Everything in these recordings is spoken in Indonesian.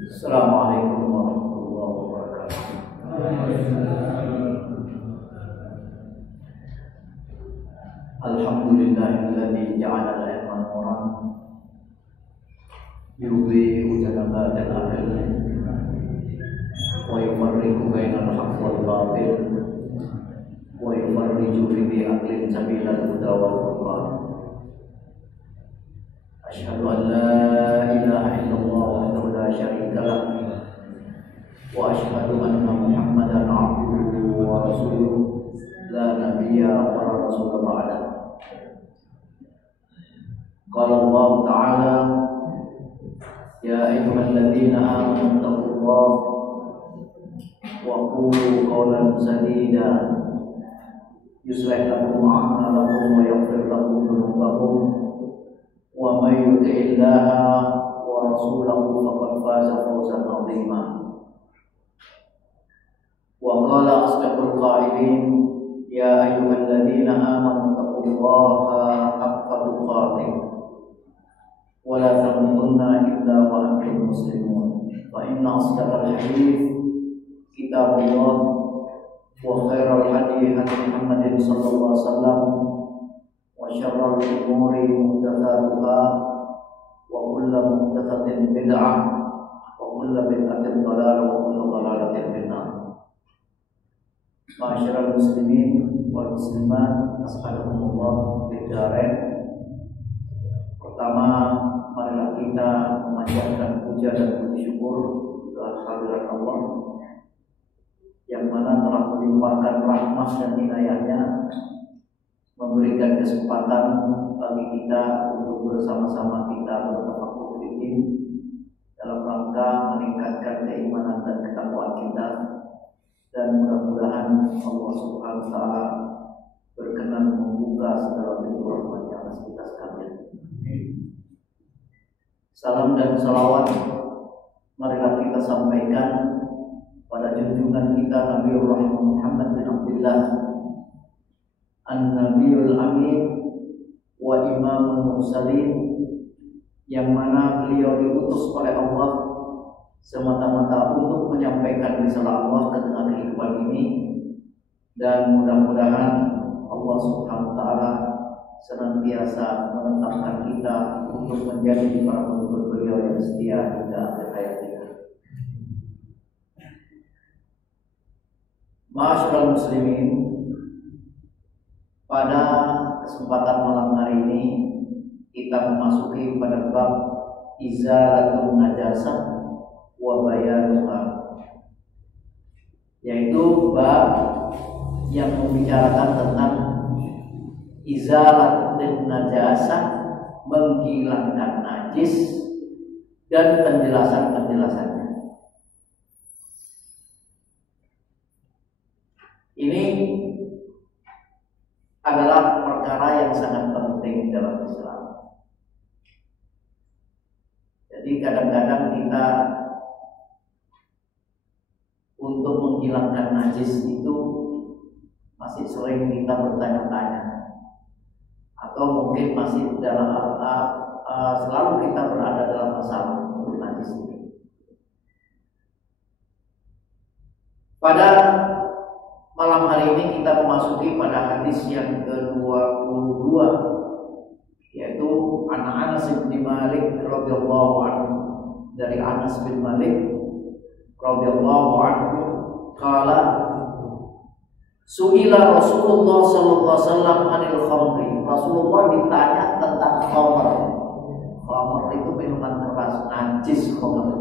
Assalamualaikum warahmatullahi wabarakatuh. Alhamdulillahilladzi ja'ala al-ilma nuran yudhi'u janaba al-akhir wa yufarriqu bainal haqqi wal batil wa yufarriju fi aqlin sabilal huda wal furqan. Asyhadu an la ilaha illallah wahdahu la syarika lah wa asyhadu anna Muhammadan abduhu wa rasuluh la nabiyya wa la rasula ba'da. Qala Allah ta'ala ya ayyuhalladzina amanu taqullaha wa qulu qawlan sadida yuslih lakum a'malakum wa yaghfir lakum dhunubakum wa may yuti'illaha wa rasulahu faqad faza fawzan 'azima. Wa qala asdaqul qa'ilin ya ayyuhalladzina amanu taqullaha haqqa tuqatih wa la tamutunna illa wa antum muslimun. Fa inna asdaqal hadits kitabullah wa khairal hadi hadi Muhammadin sallallahu alaihi wasallam wa syarrul umuri muhdatsatuha wa kullu muhdatsatin bid'ah wa kullu bid'atin dhalalah wa kullu dhalalatin finnar. Ma'asyiral muslimin wal muslimat, assalamualaikum warahmatullahi wabarakatuh. Pertama, marilah kita memanjatkan puja dan puji syukur kehadirat Allah yang mana telah melimpahkan rahmat dan inayahnya, memberikan kesempatan bagi kita untuk bersama-sama kita bertafakkur fikih dalam rangka meningkatkan keimanan dan ketakwaan kita, dan mudah-mudahan Allah Subhanahu wa taala berkenan membuka segala pintu rahmat-Nya atas kita sekalian. Salam dan salawat marilah kita sampaikan pada junjungan kita Nabiullah Muhammad bin Abdullah An-Nabiyul Amin wa Imamul Mursalin, yang mana beliau diutus oleh Allah semata-mata untuk menyampaikan risalah Allah ke tengah kehidupan ini, dan mudah-mudahan Allah Subhanahu wa taala senantiasa menetapkan kita untuk menjadi para pengikut beliau yang setia hingga akhir hayat kita. Ma'asyiral muslimin, pada kesempatan malam hari ini kita memasuki pada bab izalatun najasah wa bayanuha, yaitu bab yang membicarakan tentang izalatun najasah, menghilangkan najis dan penjelasan-penjelasannya. Ini adalah perkara yang sangat penting dalam Islam. Jadi kadang-kadang kita untuk menghilangkan najis itu masih sering kita bertanya-tanya, atau mungkin masih dalam selalu kita berada dalam masalah untuk najis ini. Pada malam hari ini kita memasuki pada hadis yang ke-22, yaitu Anas bin Malik radhiyallahu anhu. Dari Anas bin Malik radhiyallahu anhu qala su'ila Rasulullah sallallahu alaihi wasallam anil khamri. Rasulullah ditanya tentang khamr. Khamr itu minuman keras, najis khamr.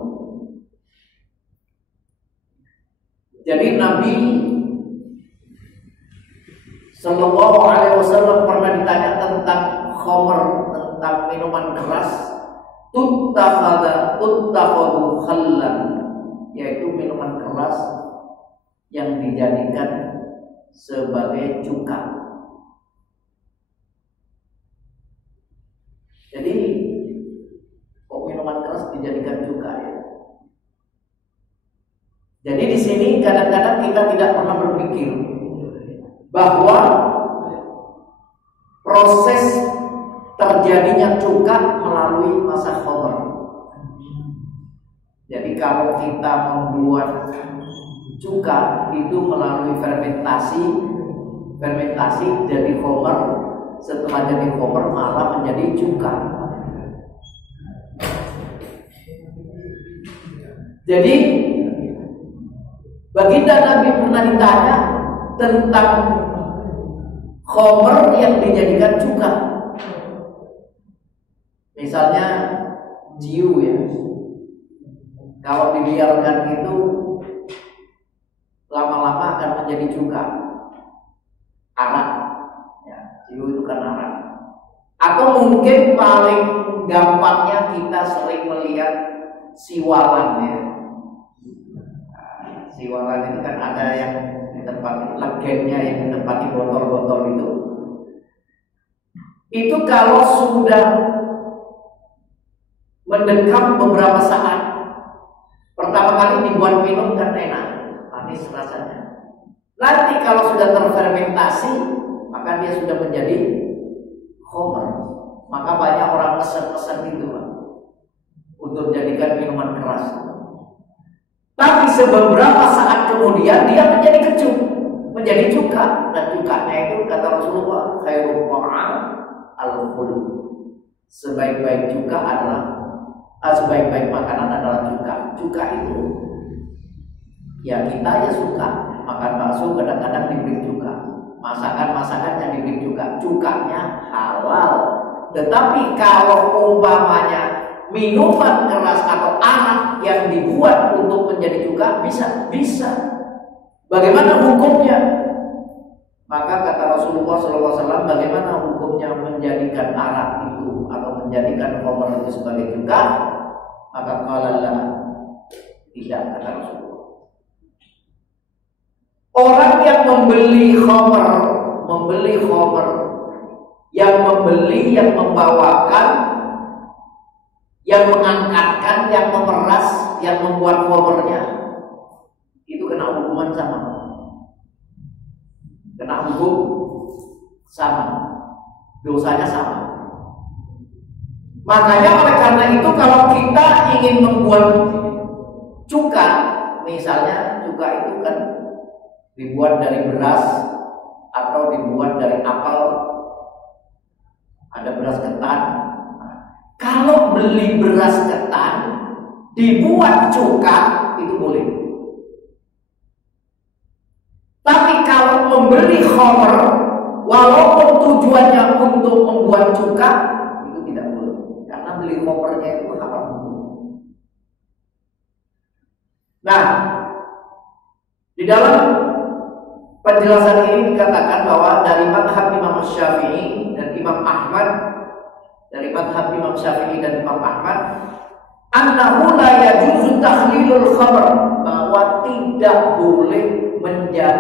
Jadi Nabi sallallahu alaihi wasallam pernah ditanya tentang khamr, tentang minuman keras. Tuttakhadu khallan, yaitu minuman keras yang dijadikan sebagai cuka. Jadi kok minuman keras dijadikan cuka ya? Jadi di sini kadang-kadang kita tidak pernah berpikir bahwa proses terjadinya cuka melalui masa khamr. Jadi kalau kita membuat cuka itu melalui fermentasi jadi khamr, setelah jadi khamr malah menjadi cuka. Jadi baginda Nabi pernah ditanya tentang khamr yang dijadikan cuka. Misalnya jiu ya, kalau dibiarkan itu lama-lama akan menjadi cuka. Arak ya, jiu itu kan arak. Atau mungkin paling gampangnya kita sering melihat siwalan ya. Siwalan itu kan ada yang ditempati legennya, yang ditempati botol-botol itu. Itu kalau sudah mendekam beberapa saat, pertama kali dibuat minum kan enak, manis rasanya. Nanti kalau sudah terfermentasi, maka dia sudah menjadi khamr. Maka banyak orang pesan-pesan gitu Pak, untuk jadikan minuman keras. Tapi beberapa saat kemudian dia menjadi kecut, menjadi cuka. Dan cukanya itu kata Rasulullah, khairul ta'am al-khul. Sebaik-baik cuka adalah sebaik-baik makanan adalah cuka. Cuka itu ya kita ya suka makan bakso, kadang-kadang diberi cuka. Masakan-masakan yang diberi cuka, cukanya halal. Tetapi kalau umpamanya minuman keras atau arak yang dibuat untuk menjadi cuka, bisa. Bagaimana hukumnya? Maka kata Rasulullah SAW, bagaimana hukumnya menjadikan arak itu atau menjadikan khamr itu sebagai cuka? Maka qala tidak, kata Rasulullah. Orang yang membeli khamr, yang membeli, yang membawakan, yang mengangkatkan, yang memeras, yang membuat khamrnya, itu kena hukuman sama. Kena hukum sama, dosanya sama. Makanya oleh karena itu kalau kita ingin membuat cuka, misalnya cuka itu kan dibuat dari beras atau dibuat dari apel, ada beras ketan. Kalau beli beras ketan dibuat cuka itu boleh. Tapi kalau membeli khamr walaupun tujuannya untuk membuat cuka itu tidak boleh, karena beli khamrnya itu haram. Nah, di dalam penjelasan ini dikatakan bahwa dari mazhab Imam Syafi'i dan Imam Ahmad, annahu la yajuzu takhlilul khamr, bahwa tidak boleh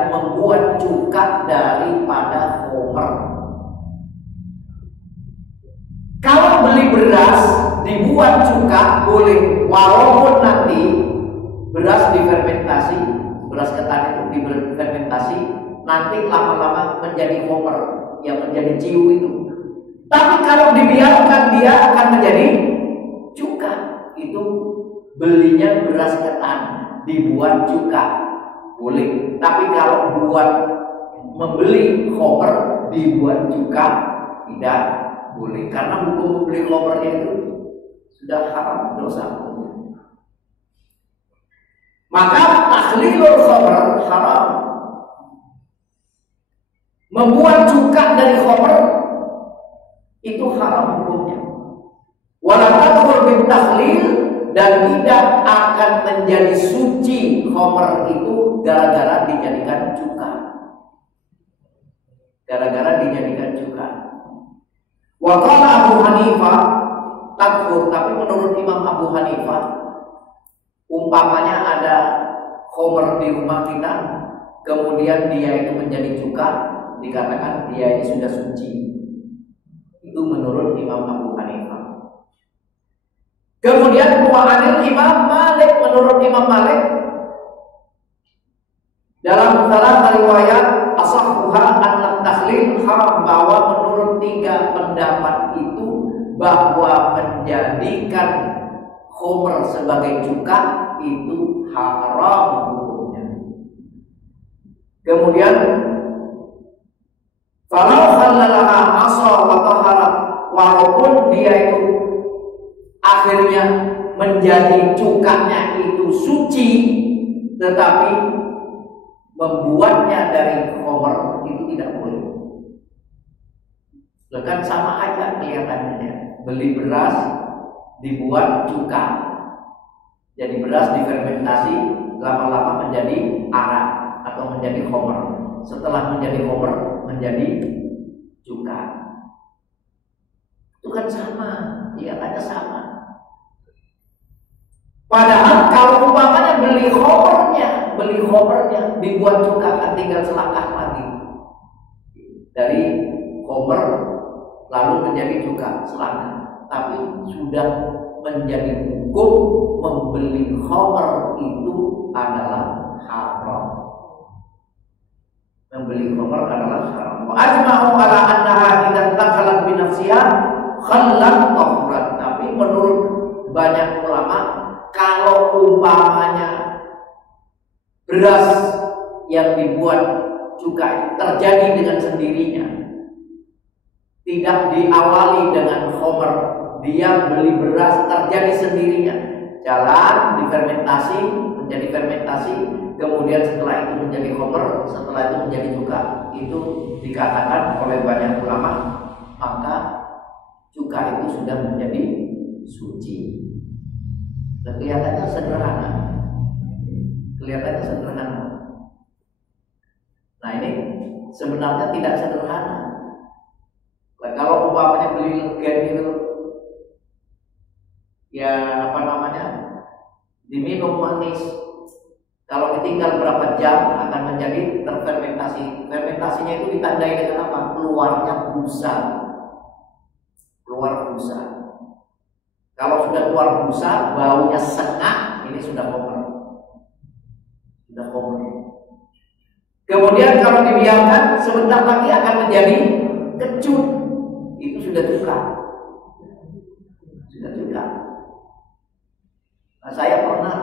membuat cuka daripada khamr. Kalau beli beras dibuat cuka boleh, walaupun nanti beras difermentasi, beras ketan itu difermentasi, nanti lama-lama menjadi khamr, yang menjadi jiu itu. Tapi kalau dibiarkan dia akan menjadi cuka. Itu belinya beras ketan dibuat cuka boleh. Tapi kalau membeli khamr dibuat cuka tidak boleh, karena hukum membeli khamrnya itu sudah haram, dosa. Maka takhlilul khamr haram. Membuat cuka dari khamr itu haram hukumnya. Wala tadkhul bit takhlil, dan tidak akan menjadi suci khamr itu gara-gara dijadikan cuka. Wa qala Abu Hanifah takfur, tapi menurut Imam Abu Hanifah, umpamanya ada khamr di rumah kita, kemudian dia itu menjadi cuka, dikatakan dia ini sudah suci. Itu menurut Imam Abu Hanifah. Kemudian mu'anil Imam Malik, menurut Imam Malik dalam salah riwayat asahhuha an takhlil haram, bahwa menurut tiga pendapat itu bahwa menjadikan khamr sebagai cuka itu haram hukumnya. Kemudian falau halalaha asa wa taharat, walaupun dia itu akhirnya menjadi cukanya itu suci, tetapi membuatnya dari khamr itu tidak boleh. Kan sama aja kelihatannya. Beli beras dibuat cuka, jadi beras difermentasi, lama-lama menjadi arak atau menjadi khamr. Setelah menjadi khamr menjadi cuka. Itu kan sama, kelihatannya sama. Padahal kalau umpamanya beli khamrnya dibuat cuka, kan tinggal selangkah lagi dari khamr lalu menjadi cuka, selangkah. Tapi sudah menjadi hukum membeli khamr itu adalah haram. Membeli khamr adalah haram. Wa ajma'u ala annaha idza takalat bi nafsiha khallat tahrat. Tapi menurut banyak ulama, kalau umpamanya beras yang dibuat cuka terjadi dengan sendirinya, tidak diawali dengan khamr, dia beli beras terjadi sendirinya, jalan difermentasi menjadi fermentasi, kemudian setelah itu menjadi khamr, setelah itu menjadi cuka, itu dikatakan oleh banyak ulama maka cuka itu sudah menjadi suci. Dan kelihatannya sederhana. Nah, ini sebenarnya tidak sederhana. Nah, kalau umpamanya beli legen itu, ya diminum manis, kalau ditinggal berapa jam akan menjadi terfermentasi. Fermentasinya itu ditandai dengan apa? Keluarnya busa. Keluar busa. Kalau sudah keluar busa, baunya sengat, ini sudah khamr. Kemudian kalau dibiarkan sebentar lagi akan menjadi kecut, itu sudah cuka. Nah, saya pernah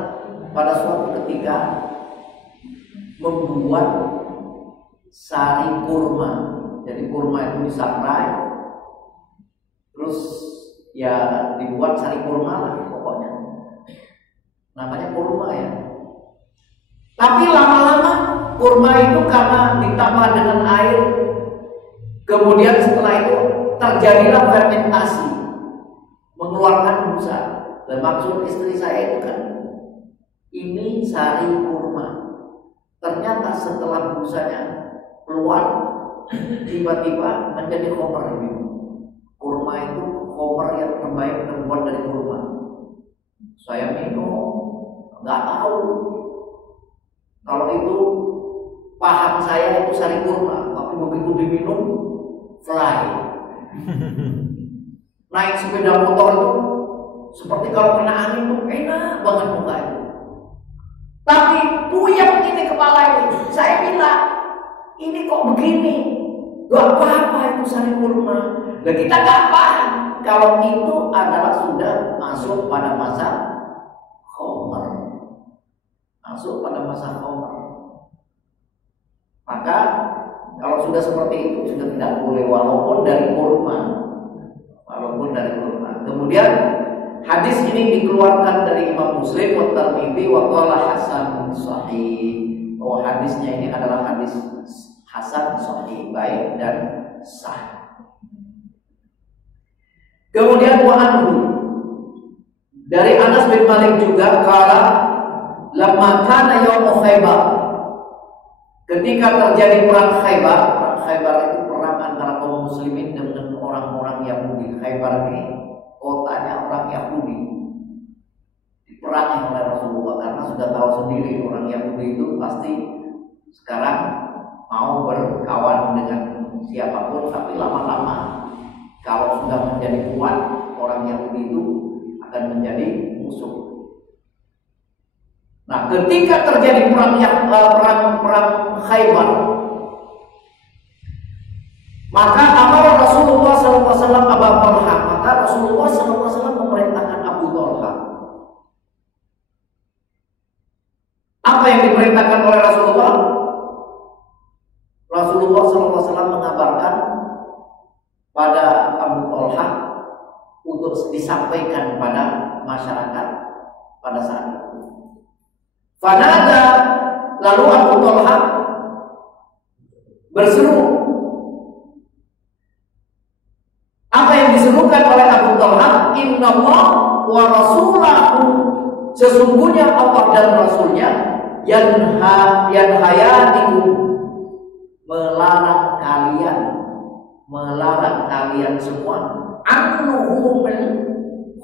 pada suatu ketika membuat sari kurma. Jadi kurma itu disangrai, terus ya dibuat sari kurma lah pokoknya. Namanya kurma ya. Tapi lama-lama kurma itu karena ditambah dengan air, kemudian setelah itu terjadilah fermentasi, mengeluarkan busa. Dan maksud istri saya itu kan, ini sari kurma. Ternyata setelah busanya keluar, tiba-tiba menjadi khamr ini. Kurma itu khamr yang terbaik terbuat dari kurma. Saya minum, nggak tahu kalau itu paham saya itu sari kurma, tapi begitu diminum fly. Naik sepeda motor itu seperti kalau kena angin tuh enak banget mukanya. Tapi puyeng ini kepala ini. Saya bilang, ini kok begini? Gak apa-apa itu sari kurma. Dan kita gak paham kalau itu adalah sudah masuk pada masa khamr. Maka kalau sudah seperti itu sudah tidak boleh walaupun dari kurma. Kemudian hadis ini dikeluarkan dari Imam Muslim wa Tirmidzi wa qala hasan sahih. Oh, hadisnya ini adalah hadis hasan sahih, baik dan sah. Kemudian wa anhu, dari Anas bin Malik juga qala lamma kana yaum Khaibar, ketika terjadi perang Khaibar itu perang antara kaum muslimin dengan orang-orang Yahudi. Khaibar ini kotanya orang Yahudi, diperangi oleh Rasulullah karena sudah tahu sendiri orang Yahudi itu pasti sekarang mau berkawan dengan siapapun, tapi lama-lama kalau sudah menjadi kuat, orang Yahudi itu akan menjadi musuh. Nah, ketika terjadi perang Khaibar, maka amar Rasulullah SAW Abu Talha, maka Rasulullah SAW memerintahkan Abu Talha disampaikan kepada masyarakat pada saat itu. Fanada, lalu Abu Thalhah berseru. Apa yang diserukan oleh Abu Thalhah? Innallah wa rasulahu, sesungguhnya Allah dan Rasulnya yanhayanikum, melarang kalian semua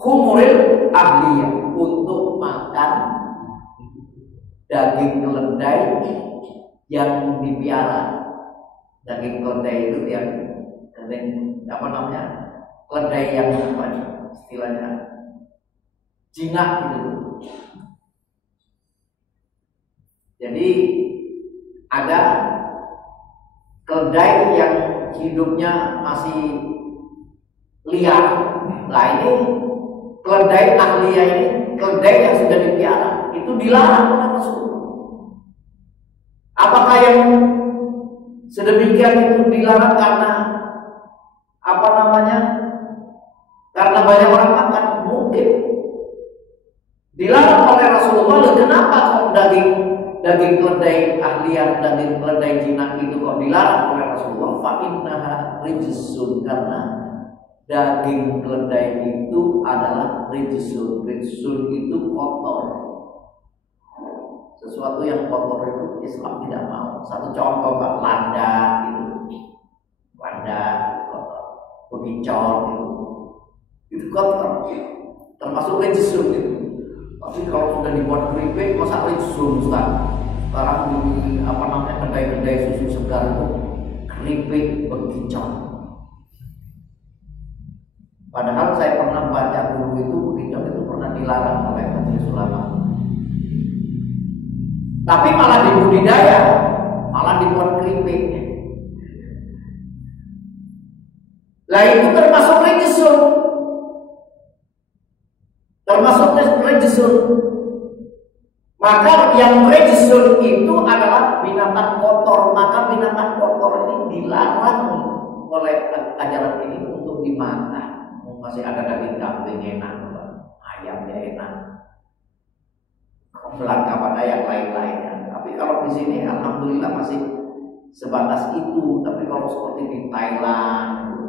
humuril ahliyah, untuk makan daging keledai yang dipiara. Daging keledai itu yang apa namanya, keledai yang apa istilahnya, jinak gitu. Jadi ada keledai yang hidupnya masih liar. Nah ini keledai ahliyah ini, keledai yang sudah dipiara, itu dilarang oleh Rasulullah. Apakah yang sedemikian itu dilarang karena apa namanya? Karena banyak orang makan? Mungkin. Dilarang oleh Rasulullah. Kenapa kok daging keledai ahliyah, daging keledai jinak itu kok dilarang oleh Rasulullah? Fa innaha rijsun, karena daging keledai itu adalah rijsun. Rijsun itu kotor. Sesuatu yang kotor itu Islam tidak mau. Satu contoh Pak, lada gitu. Lada kotor. Bekicot gitu. Itu kotor. Termasuk rijsun gitu. Tapi kalau sudah dibuat keripik, masa rijsun Ustaz? Sekarang di apa namanya, kedai-kedai susu segar itu keripik bekicot. Padahal saya pernah baca dulu itu bekicot itu pernah dilarang oleh Majelis Ulama. Tapi malah dibudidaya, malah dibuat keripik. Lah itu termasuk rijsun. Termasuk rijsun. Maka yang rijsun itu adalah binatang kotor. Maka binatang kotor ini dilarang oleh ajaran ini untuk dimakan. Masih ada daging kambing enak, ayamnya enak, belangka pada yang lain-lainnya. Tapi kalau di sini alhamdulillah masih sebatas itu. Tapi kalau seperti di Thailand,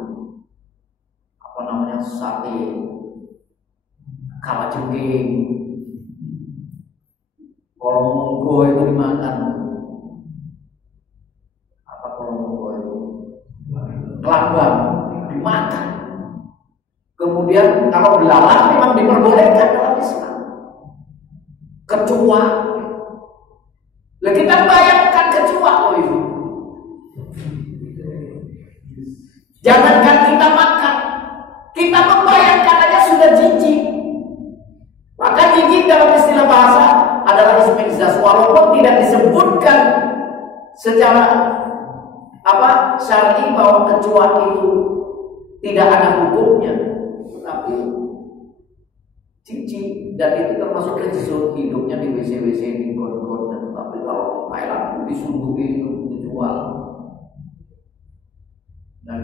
apa namanya, sate kalajengking, kalau monggo itu dimakan. Apa kalau monggo itu? Kelambang dimakan. Kemudian kalau belalang memang diperbolehkan dalam Islam. Kecoa. Lah kita bayangkan kecoa loh itu. Jangankan kita makan, kita membayangkan aja sudah jijik. Maka jijik dalam istilah bahasa adalah ismizaz, walaupun tidak disebutkan secara apa syar'i bahwa kecoa itu tidak ada hukumnya, tapi jijik, dan itu termasuk rijsun, hidupnya di WC-WC, di gon-gon. Tapi kalau Thailand disunduki itu dijual. Dan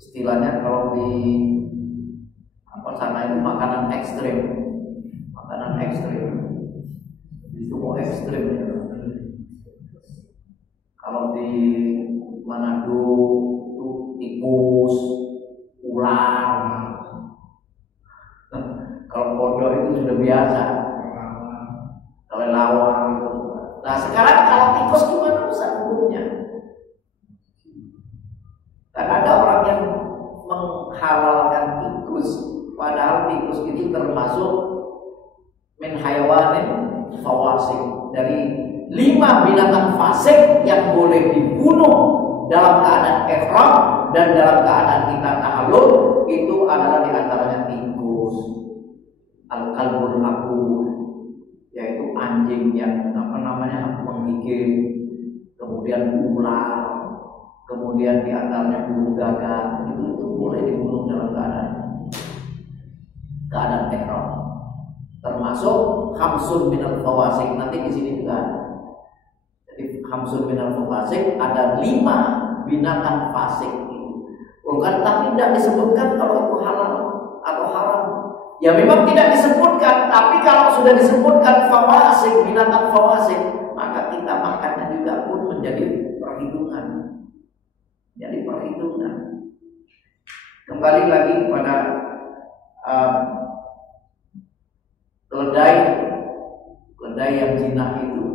istilahnya kalau di apa sana itu makanan ekstrim, itu mau ekstrim ya. Kalau di Manado itu tikus, ular. Kalau kodok itu sudah biasa. Kalau lawar itu. Nah sekarang kalau tikus gimana usaha hukumnya? Dan ada orang yang menghalalkan tikus, padahal tikus itu termasuk min hayawanin fawasik, dari 5 binatang fasik yang boleh dibunuh dalam keadaan ihram dan dalam keadaan kita tahallul. Itu adalah diantaranya tikus, al-kalbul aqul, yaitu anjing yang apa namanya menggigit, kemudian ular, kemudian diantaranya burung gagak. Itu boleh dibunuh dalam keadaan ihram. Termasuk khamsun minal fawasik, nanti di sini juga ada. Jadi khamsun minal fawasik ada 5 binatang fasik. Bukan, tapi tidak disebutkan kalau itu halal. Ya memang tidak disebutkan, tapi kalau sudah disebutkan fawasik, binatang fawasik, maka kita makannya juga pun menjadi perhitungan. Jadi perhitungan. Kembali lagi kepada keledai yang jinah itu,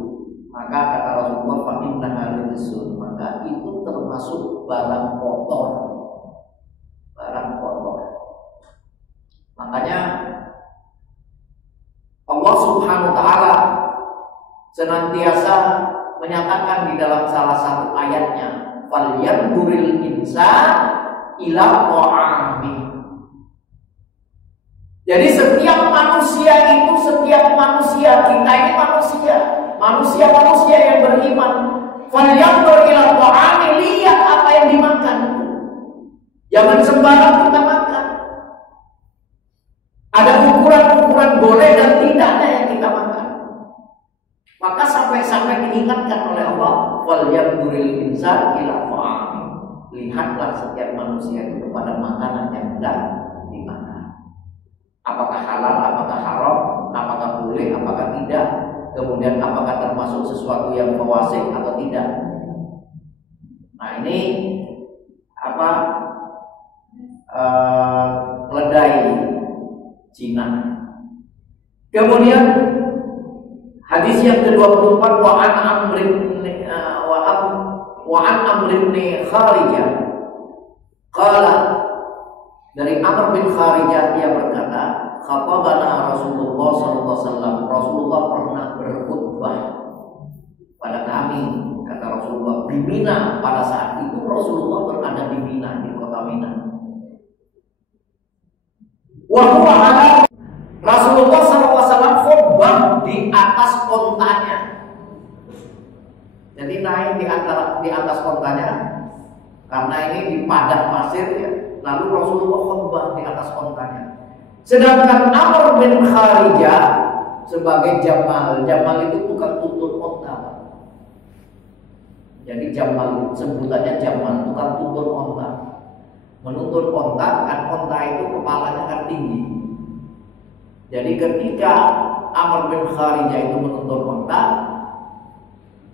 maka kata Rasulullah fa'innaha rijsun, maka itu termasuk barang kotor. Barang kotor. Makanya Allah Subhanahu wa taala senantiasa menyatakan di dalam salah satu ayatnya, falyanzuril insan ila ta'ami. Jadi setiap manusia, kita ini manusia yang beriman, falyanzur ila ta'ami, lihat apa yang dimakan. Jangan sembarang kita makan. Ada ukuran-ukuran boleh dan tidaknya yang kita makan. Maka sampai diingatkan oleh Allah, falyanzuril insan ila ta'ami. Lihatlah setiap manusia itu kepada makanan yang hendak dimakan. Apakah halal, apakah haram, apakah boleh, apakah tidak. Kemudian apakah termasuk sesuatu yang fawasik atau tidak. Nah ini keledai Cina. Kemudian hadis yang ke-24, wa an Amr bin Kharijah qala, dari Amr bin Kharijah dia berkata, khatabana Rasulullah sallallahu alaihi wasallam, Rasulullah pernah berkhutbah pada kami, kata Rasulullah, di Mina. Pada saat itu Rasulullah berada di Mina, di kota Mina. Rasulullah SAW khutbah di atas ontanya. Jadi naik di atas ontanya, karena ini di padang pasir ya. Lalu Rasulullah khutbah di atas ontanya. Sedangkan Amr bin Kharijah sebagai jamal itu tukang tuntun onta. Jadi jamal, sebutannya jamal, tukang tuntun onta. Menuntun onta, kan onta itu kepalanya kan tinggi. Jadi ketika Amr bin Kharijah itu menuntun onta,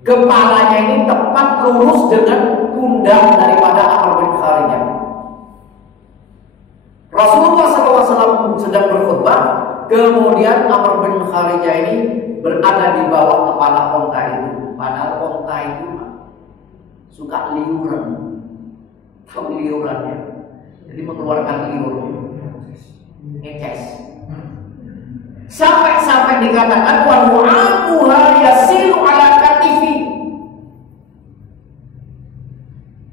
kepalanya ini tepat lurus dengan pundak daripada Amr bin Kharijah. Rasulullah SAW sedang berkhutbah, kemudian Amr bin Kharijah ini berada di bawah kepala onta itu. Padahal onta itu suka liuran, tahu liurannya? Jadi mengeluarkan liur, ngekes. Sampai dikatakan wa nu'amuha yasilu ala katifi.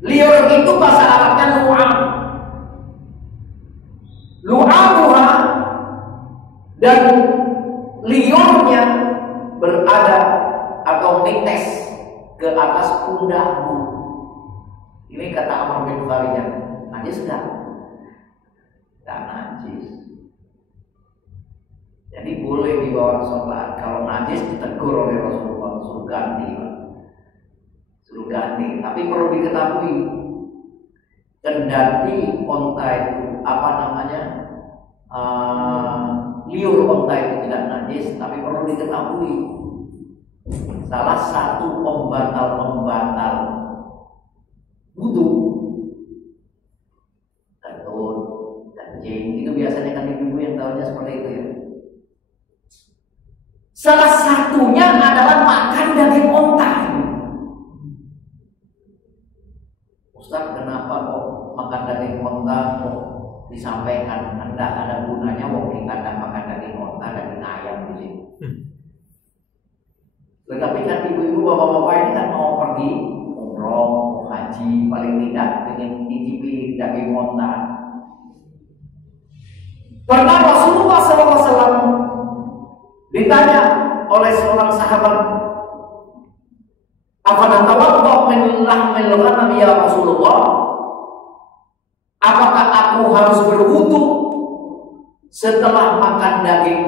Liur itu bahasa Arabnya lu'am. Lu'amuha, dan liurnya berada atau netes ke atas pundakmu. Ini kata Amr bin Kharijah. Najis enggak? Enggak najis. Jadi boleh dibawa sholat. Kalau najis ditegur oleh Rasulullah, suruh ganti. Tapi perlu diketahui, kendati onta itu liur onta itu tidak najis, tapi perlu diketahui salah satu pembatal wudu, kentut, kencing, itu biasanya kan ibu yang tahunya seperti itu ya. Salah satunya adalah makan daging onta. Ustaz, kenapa kok makan daging onta kok disampaikan? Anda ada gunanya wong kita tidak makan daging onta, daging ayam di sini. Tetapi kan ibu-ibu, bapak-bapak ini kan mau pergi umroh, haji, paling tidak ingin mencicipi daging onta. Pernah Rasulullah SAW ditanya oleh seorang sahabat, "Afanatawadda min lahmil ghanam ya Rasulullah?" Apakah aku harus berwudu setelah makan daging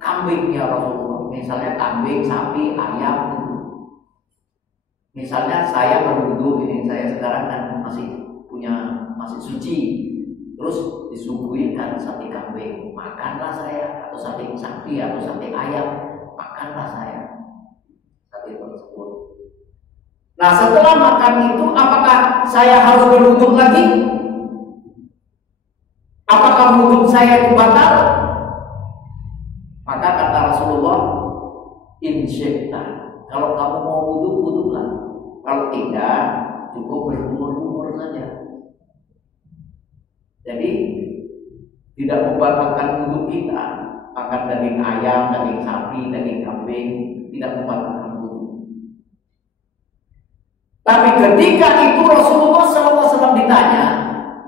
kambing ya Rasulullah? Misalnya kambing, sapi, ayam. Misalnya saya berwudu, ini saya sekarang kan masih suci. terus disuguhkan sate kambing, makanlah saya, atau sate sapi atau sate ayam, makanlah saya sate tersebut. Nah, setelah makan itu apakah saya harus berwudu lagi? Apakah wudu saya itu batal? Maka kata Rasulullah, insyi'ta, kalau kamu mau wudu, wudulah. Kalau tidak, cukup berkumur-kumur saja. Jadi tidak membatalkan wudu kita. Makan daging ayam, daging sapi, daging kambing tidak membatalkan wudu. Tapi ketika itu Rasulullah SAW ditanya,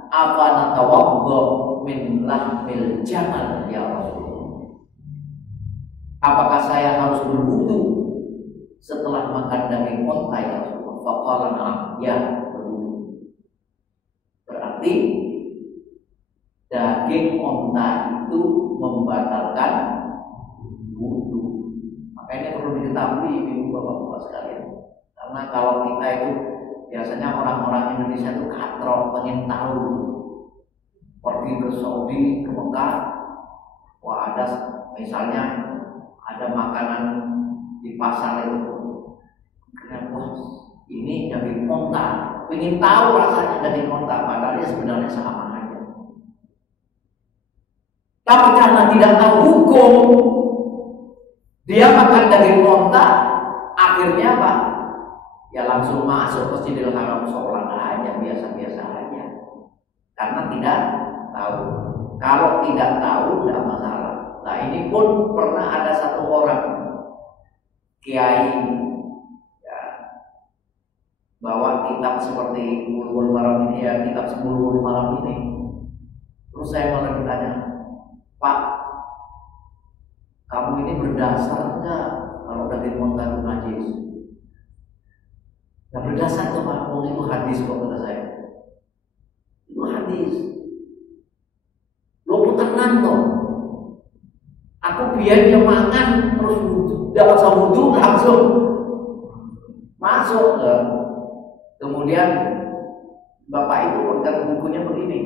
apa natawaddo min lahmil jamal ya Rasulullah? Apakah saya harus berwudu setelah makan daging unta ya Rasulullah? Faqala na'am, ya, berwudu. Berarti daging unta itu membatalkan wudu. Makanya perlu diketahui ibu bapak-bapak sekalian. Karena kalau kita itu biasanya orang-orang Indonesia itu katrok, pengen tahu. Pergi ke Saudi, ke Mekah, wah ada misalnya ada makanan di pasar itu, wah ini daging unta, pengen tahu rasanya daging unta, padahal ya sebenarnya sama aja. Tapi karena tidak tahu hukum, dia makan daging unta, akhirnya apa? Ya langsung masuk Masjidil Haram seolah aja, biasa-biasa aja. Karena tidak tahu. Kalau tidak tahu tidak masalah. Nah ini pun pernah ada satu orang kiai ya, bawa kitab seperti Bulughul Maram ini ya, kitab Bulughul Maram ini. Terus saya malah ditanya, Pak, kamu ini berdasar nggak kalau daging unta itu najis? Ya berdasar tuh Pak, itu hadis kok kata saya. Itu hadis. Lo tenang toh. Aku biar dia makan terus dapat wudu langsung masuk ke. Kemudian bapak itu pegang bukunya begini,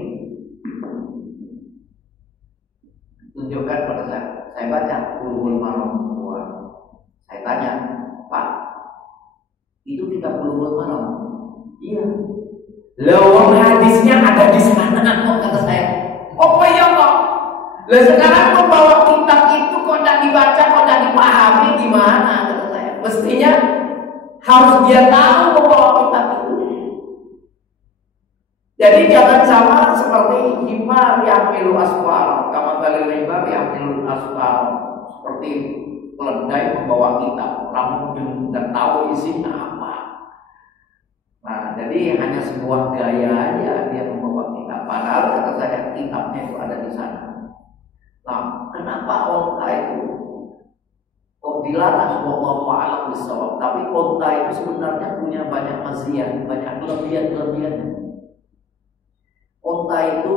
tunjukkan pada saya. Saya baca Bulughul Maram. Saya tanya, Pak, itu kita Bulughul Maram? Iya. Lawang hadisnya ada di sana kok kata saya. Oh iya kok. Lah sekarang membawa kitab itu kok tidak dibaca, kok tidak dipahami gimana kata saya. Mestinya harus dia tahu membawa kitab itu. Jadi jangan sama seperti himar yang milu asfal, kama balil himar yang milu asfal, seperti keledai membawa kitab, namun tidak tahu isinya apa. Nah, jadi hanya sebuah gaya aja dia membawa kitab. Padahal kata saya kitabnya itu ada di sana. Nah, kenapa onta itu kok dilarang? Wallahu a'lam bishawab. Tapi onta itu sebenarnya punya banyak maziyah, banyak kelebihan-kelebihan. Onta itu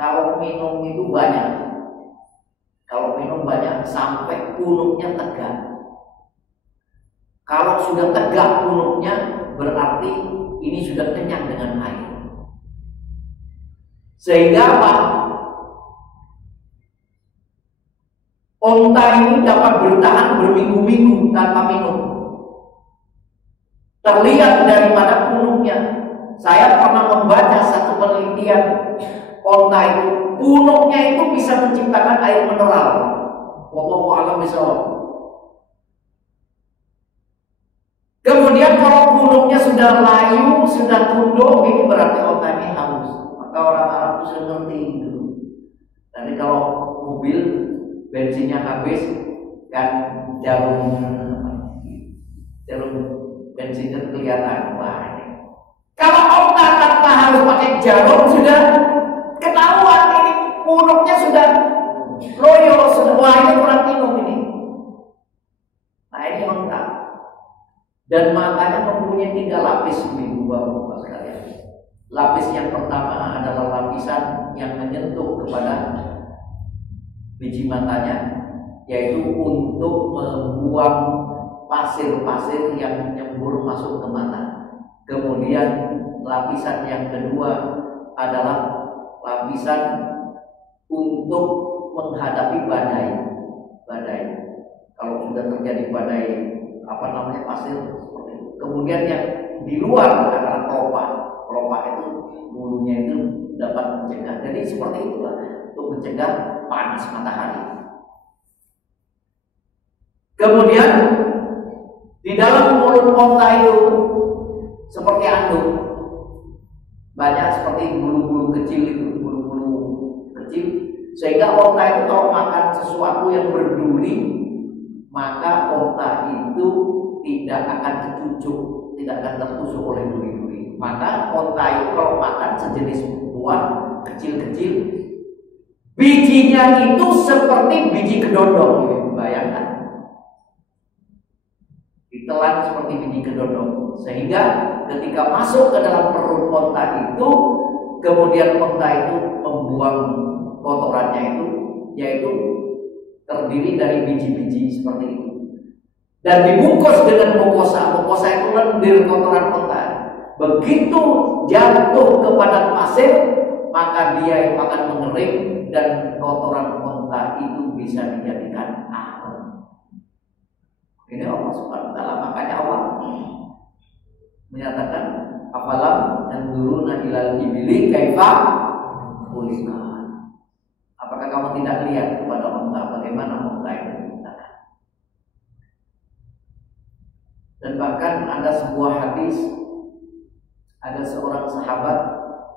kalau minum itu banyak. Kalau minum banyak sampai punuknya tegak. Kalau sudah tegak punuknya berarti ini sudah kenyang dengan air. Sehingga apa? Onta ini dapat bertahan berminggu-minggu tanpa minum. Terlihat daripada punuknya. Saya pernah membaca satu penelitian onta itu, punuknya itu bisa menciptakan air mineral. Wallahu a'lam bishawab. Kemudian kalau punuknya sudah layu, sudah tunduk, ini berarti onta ini haus. Maka orang Arab itu sudah ngerti gitu. Nanti kalau mobil bensinnya habis, kan jarum bensinnya kelihatan. Wah, kalau onta tanpa harus pakai jarum sudah ketahuan ini punuknya sudah loyo, sudah wah ini kurang minum ini. Nah ini onta. Dan matanya mempunyai 3 lapis ibu bapak sekalian. Lapis yang pertama adalah lapisan yang menyentuh kepada biji matanya, yaitu untuk membuang pasir-pasir yang nyembur masuk ke mata. Kemudian lapisan yang kedua adalah lapisan untuk menghadapi badai. Kalau sudah terjadi badai pasir seperti itu. Kemudian yang di luar adalah kelopak itu bulunya itu dapat mencegah. Jadi seperti itulah untuk mencegah panas matahari. Kemudian di dalam mulut onta itu seperti anduk, banyak seperti bulu-bulu kecil sehingga onta itu kalau makan sesuatu yang berduri, maka onta itu tidak akan tercucuk, tidak akan tertusuk oleh duri-duri. Maka onta itu kalau makan sejenis buah kecil-kecil, bijinya itu seperti biji kedondong, bayangkan, ditelan seperti biji kedondong, sehingga ketika masuk ke dalam perut onta itu, kemudian onta itu membuang kotorannya itu, yaitu terdiri dari biji-biji seperti itu, dan dibungkus dengan mukosa itu lendir kotoran onta. Begitu jatuh ke padang pasir, maka dia akan mengering dan kotoran onta itu bisa dijadikan air. Ini Allah Subhanahu wa taala. Makanya Allah menyatakan, afalam yanzuruna ilal ibili kaifa khuliqat. Apakah kamu tidak lihat kepada onta, bagaimana onta itu diciptakan? Dan bahkan ada sebuah hadis, ada seorang sahabat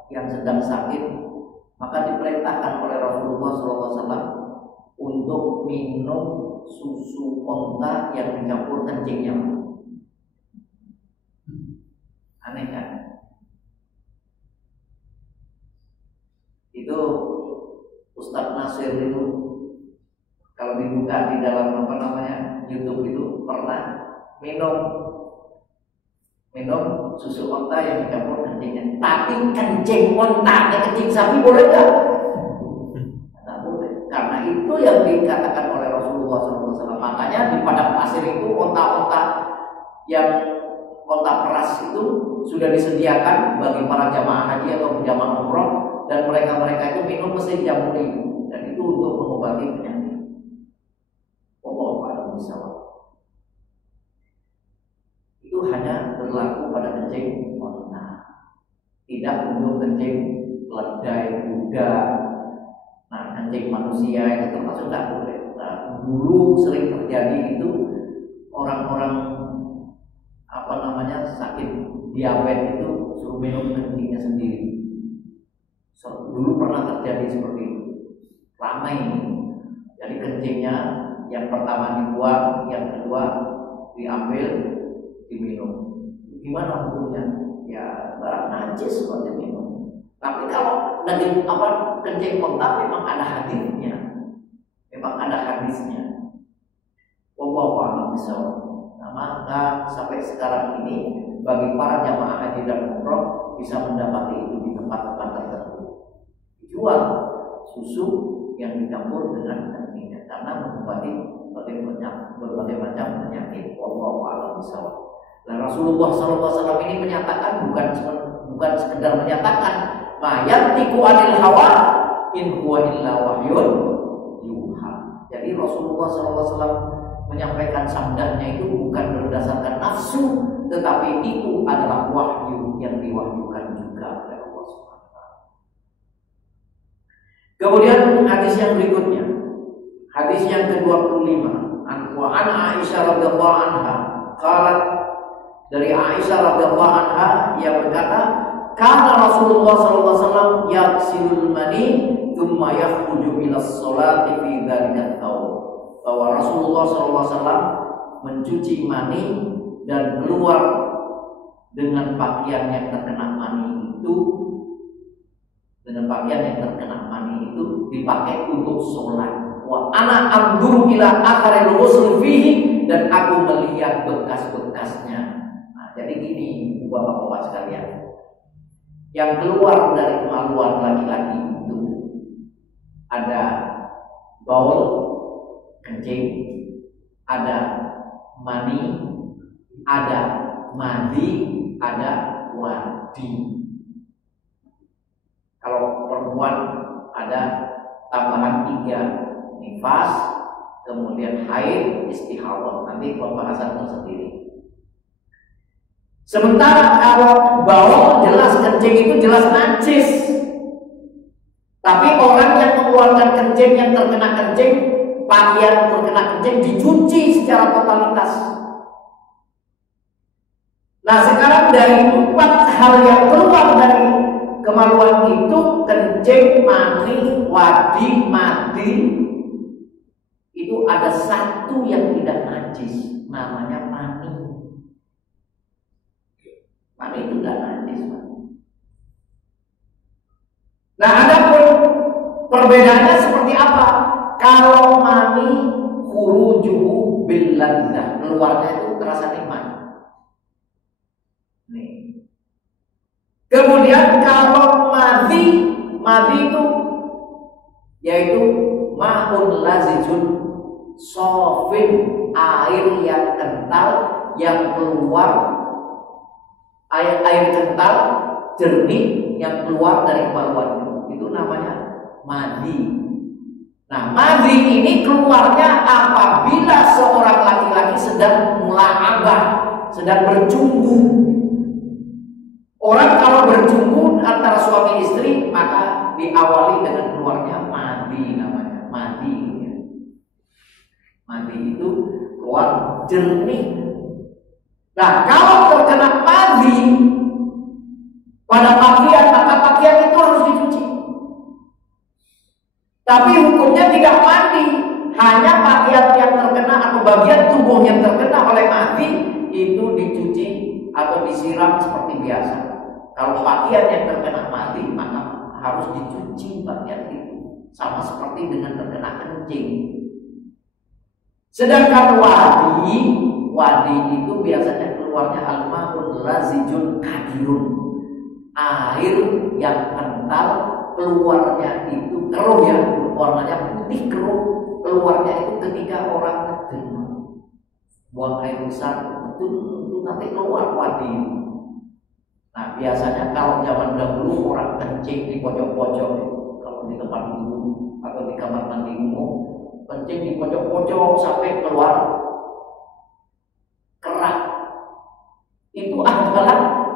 yang sedang sakit, maka diperintahkan oleh Rasulullah SAW untuk minum susu onta yang dicampur kencingnya. Aneh kan? Itu Ustadz Nasir itu kalau dibuka di dalam YouTube itu pernah minum susu onta yang dicampur kencingnya. Tapi kencing onta, kencing sapi boleh nggak? Nggak boleh. Karena itu yang dikatakan oleh Rasulullah SAW. Makanya di padang pasir itu onta-onta yang onta peras itu sudah disediakan bagi para jamaah haji atau jamaah umroh, dan mereka itu minum mesti dijamuri, dan itu untuk mengobati penyakit. Wallahu a'lam bishawab. Itu hanya berlaku pada kencing onta, tidak untuk kencing keledai, kuda. Nah, kencing manusia itu termasuk tak boleh. Nah, dulu sering terjadi itu orang-orang sakit diabetes itu suruh minum kencingnya sendiri. Dulu pernah terjadi seperti itu, ramai ini. Jadi kencingnya yang pertama dibuang, yang kedua diambil, diminum. Gimana hukumnya? Ya barang najis seperti minum. Tapi kalau dari kencing onta memang ada hadisnya, Wallahu a'lam bishawab. Nah, maka sampai sekarang ini bagi para jamaah haji dan umroh bisa mendapati itu di tempat-tempat tertentu dijual susu yang dicampur dengan kencingnya, karena mengobati berbagai macam penyakit. Wallahu a'lam bishawab. Dan Rasulullah SAW ini menyatakan, bukan sekedar menyatakan, mayantiku anil hawa in huwa illa wahyun yuha. Jadi Rasulullah SAW menyampaikan sabdanya itu bukan berdasarkan nafsu, tetapi itu adalah wahyu yang diwahyukan juga oleh Allah Subhanahu wa taala. Kemudian hadis yang berikutnya, hadis yang ke-25, wa an Aisyah radhiyallahu anha qalat, dari Aisyah radhiyallahu anha yang berkata, kana Rasulullah sallallahu alaihi wasallam yaghsilul mani thumma yakhruju ila sholati fi dzalika thaub. Bahwa Rasulullah SAW mencuci mani dan keluar dengan pakaian yang terkena mani itu, dipakai untuk sholat. Wa ana anzuru ila atharil ghusl fihi, dan aku melihat bekas-bekasnya. Nah, jadi gini Bapak-bapak sekalian, yang keluar dari kemaluan laki-laki itu ada baul, kencing, ada mani, ada madi, ada wadi. Kalau perempuan ada tambahan 3, nifas, kemudian haid, istihadah. Nanti pembahasan tersendiri. Sementara kalau bawang jelas, kencing itu jelas najis. Tapi orang yang mengeluarkan kencing, yang terkena kencing, pakaian terkena kencing dicuci secara totalitas. Nah sekarang dari 4 hal yang keluar dari kemaluan itu, kencing, mani, wadi, mati, itu ada 1 yang tidak najis, namanya mani. Mani itu tidak najis. Nah adapun perbedaannya seperti apa? Kalau mani khurujuhu bil ladzah, keluarnya itu terasa nikmat. Nih. Kemudian kalau madhi itu yaitu ma'un lazijun sofin, air yang kental yang keluar, air kental jernih yang keluar dari kemaluan, itu namanya madhi. Nah madhi ini keluarnya apabila seorang laki-laki sedang mula'abah, sedang bercumbu. Orang kalau bercumbu antara suami istri maka diawali dengan keluarnya madhi, namanya madhi. Madhi itu keluar jernih. Nah kalau terkena madhi pada pakaian, maka pakaian itu harus dicuci. Tapi hukumnya tidak mandi, hanya pakaian yang terkena atau bagian tubuh yang terkena oleh madhi itu dicuci atau disiram seperti biasa. Kalau pakaian yang terkena madhi maka harus dicuci pakaian itu, sama seperti dengan terkena kencing. Sedangkan wadi itu biasanya keluarnya al-ma'ul lazijun kadirun, air yang kental, keluarnya itu keruh ya, warnanya putih keruh, keluarnya itu ketika orang buang air besar itu nanti keluar wadi. Nah biasanya kalau zaman dahulu orang kencing di pojok-pojok, kalau di tempat umum atau di kamar mandi umum, kencing di pojok-pojok sampai keluar kerak, itu adalah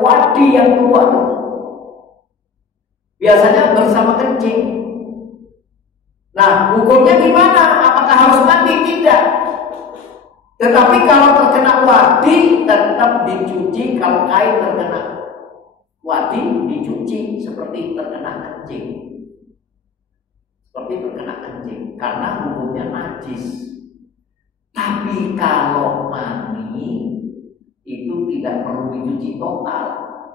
wadi yang keluar. Biasanya bersama kencing. Nah hukumnya gimana? Apakah harus mandi? Tidak. Tetapi kalau terkena wadi tetap dicuci. Kalau kain terkena wadi dicuci seperti terkena kencing. Seperti terkena kencing, karena hukumnya najis. Tapi kalau mani itu tidak perlu dicuci total.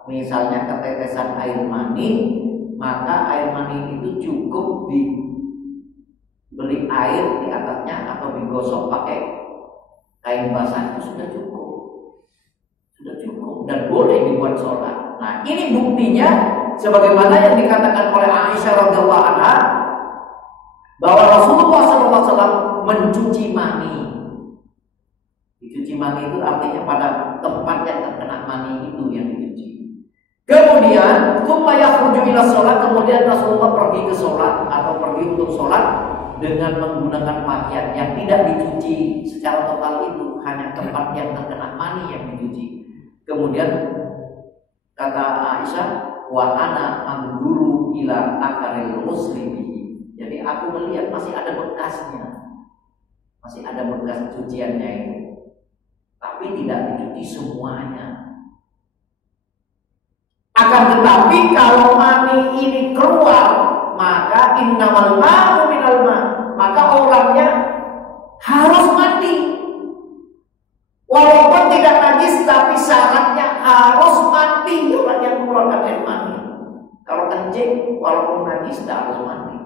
Misalnya ketetesan air mani, maka air mani itu cukup diberi air di atasnya atau digosok pakai kain basah, itu sudah cukup. Sudah cukup dan boleh dibuat sholat. Nah ini buktinya sebagaimana yang dikatakan oleh Aisyah radhiyallahu anha, bahwa Rasulullah SAW mencuci mani. Dicuci mani itu artinya pada tempat yang terkena mani itu yang dicuci. Kemudian kemudian Rasulullah pergi ke sholat atau pergi untuk sholat dengan menggunakan pakaian yang tidak dicuci secara total, itu hanya tempat yang terkena mani yang dicuci. Kemudian kata Aisyah, wa ana anzuru ila akaril muslimi. Jadi aku melihat masih ada bekasnya, masih ada bekas cuciannya itu, tapi tidak dicuci semuanya. Akan tetapi kalau mani ini keluar, maka innamal ma'u minal ma', maka orangnya harus mandi. Walaupun tidak najis, tapi syaratnya harus mandi orang yang mengeluarkan air mani. Kalau kencing, walaupun najis tidak harus mandi.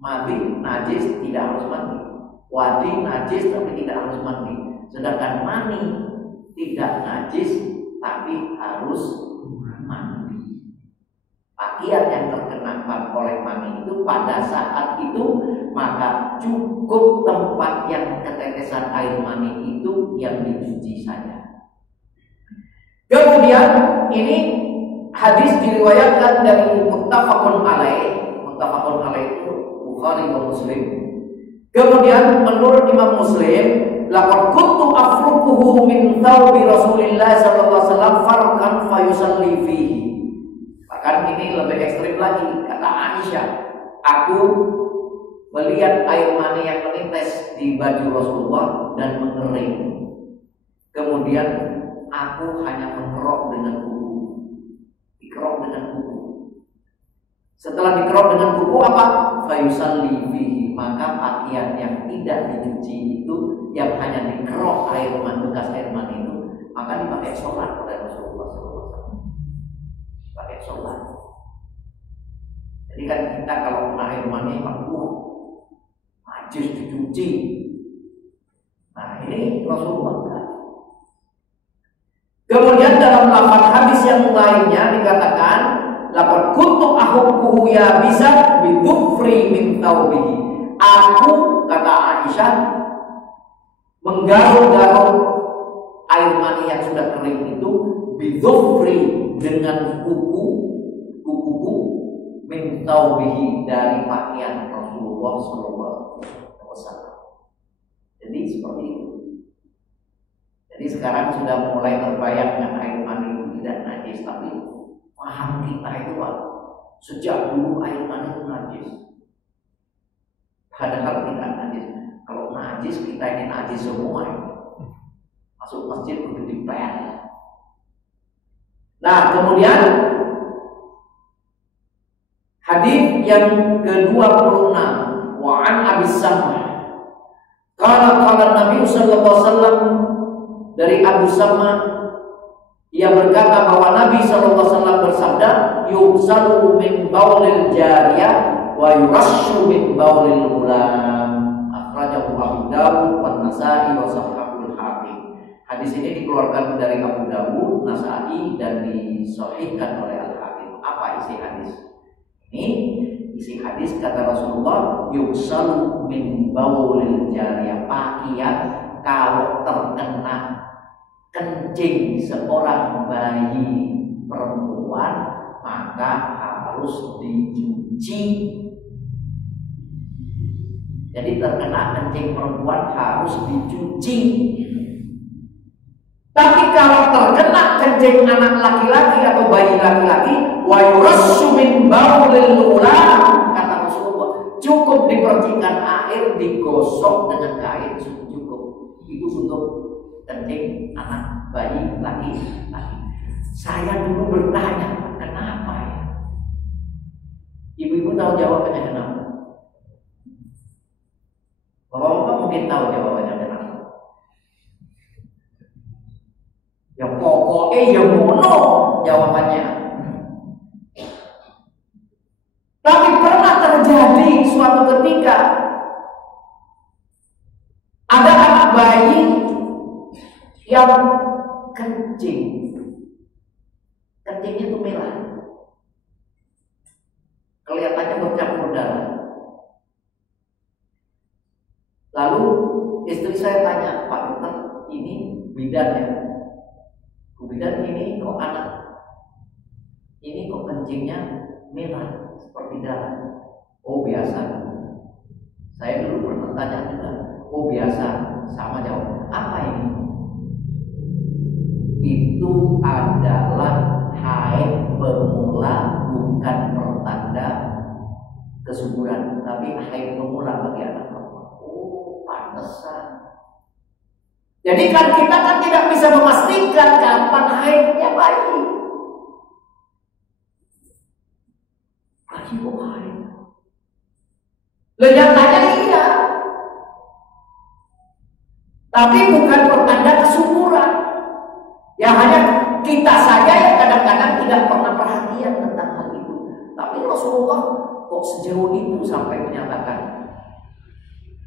Mandi najis tidak harus mandi. Wadi najis tapi tidak harus mandi. Sedangkan mani tidak najis tapi harus mandi. Pakaian yang terkena oleh mani itu pada saat itu maka cukup tempat yang ketetesan air mani itu yang dicuci saja. Kemudian ini hadis diriwayatkan dari muttafaqun alaih. Muttafaqun alaih itu Bukhari dan Muslim. Kemudian menurut Imam Muslim, laqad kuntu afruquhu min thawbi Rasulillah sallallahu alaihi wasallam farqan fayusalli fihi. Bahkan ini lebih ekstrim lagi, kata Aisyah, aku melihat air mani yang menetes di baju Rasulullah dan mengering. Kemudian aku hanya mengerok dengan kuku. Dikerok dengan kuku. Setelah dikerok dengan kuku apa? Fayusalli fihi. Maka pakaian yang tidak dicuci itu, yang hanya dikerok air mani, bekas air mani itu, maka dipakai sholat oleh Rasulullah SAW. Pakai sholat. Jadi kan kita kalau air mani najis dicuci. Nah ini Rasulullah. Kemudian dalam lafaz hadis yang lainnya dikatakan, laqad kuntu ahukkuhu ya bisa bidufri min thawbihi. Aku, kata Aisyah, menggaruk-garuk air mani yang sudah kering itu bidufri, dengan kuku min thawbihi, dari pakaian Rasulullah SAW. Jadi seperti itu. Jadi sekarang sudah mulai terbayang dengan air mani itu tidak najis, tapi paham kita itu sejak dulu air mani itu najis. Padahal tidak najis. Kalau najis kita ini najis semua. Masuk masjid untuk dipel. Nah kemudian hadis yang ke-26, wa an Abi Samah. Qala Nabi sallallahu alaihi wasallam, dari Abu Samah, ia berkata bahwa Nabi sallallahu alaihi wasallam bersabda, yusalu min baulil jariyah wa yurashu min baulil ghulam. Akhrajahu Abu Dawud wa Nasa'i wa sahihul Hakim. Hadis ini dikeluarkan dari Abu Dawud, Nasa'i, dan disahihkan oleh Al-Hakim. Apa isi hadis? Ini isi hadis, kata Rasulullah, yusalu min baulil jariyah. Pakaian kalau terkena kencing seorang bayi perempuan maka harus dicuci. Jadi terkena kencing perempuan harus dicuci. Tapi kalau terkena kencing anak laki-laki atau bayi laki-laki, wa yurassu min baulil ulam, kata Rasulullah, cukup dipercikan air, digosok dengan kain, cukup. Itu untuk kencing anak bayi laki-laki. Saya dulu bertanya, kenapa ya? Ibu-ibu tahu jawabannya kenapa? Bapak-bapak mungkin tahu jawabannya kenapa. Ya pokoknya ya mono jawabannya. Tapi pernah terjadi suatu ketika ada anak bayi yang kencing. Kencingnya itu merah. Kelihatannya bercampur darah. Lalu istri saya tanya, Pak Dokter, ini bidannya. Bidan ini kok anak, ini kok kencingnya merah seperti darah. Oh biasa. Saya dulu pernah tanya juga. Oh biasa, sama jawab. Apa ini? Itu adalah haid pemula, bukan pertanda kesuburan, tapi haid pemula bagi anak perempuan. Oh pantesan. Jadi kan kita kan tidak bisa memastikan kapan haidnya bayi. Bayi kok haid? Nyatanya iya. Tapi bukan pertanda kesuburan. Ya hanya kita saja yang kadang-kadang tidak pernah perhatian tentang hal itu. Tapi Rasulullah kok sejauh itu sampai menyatakan,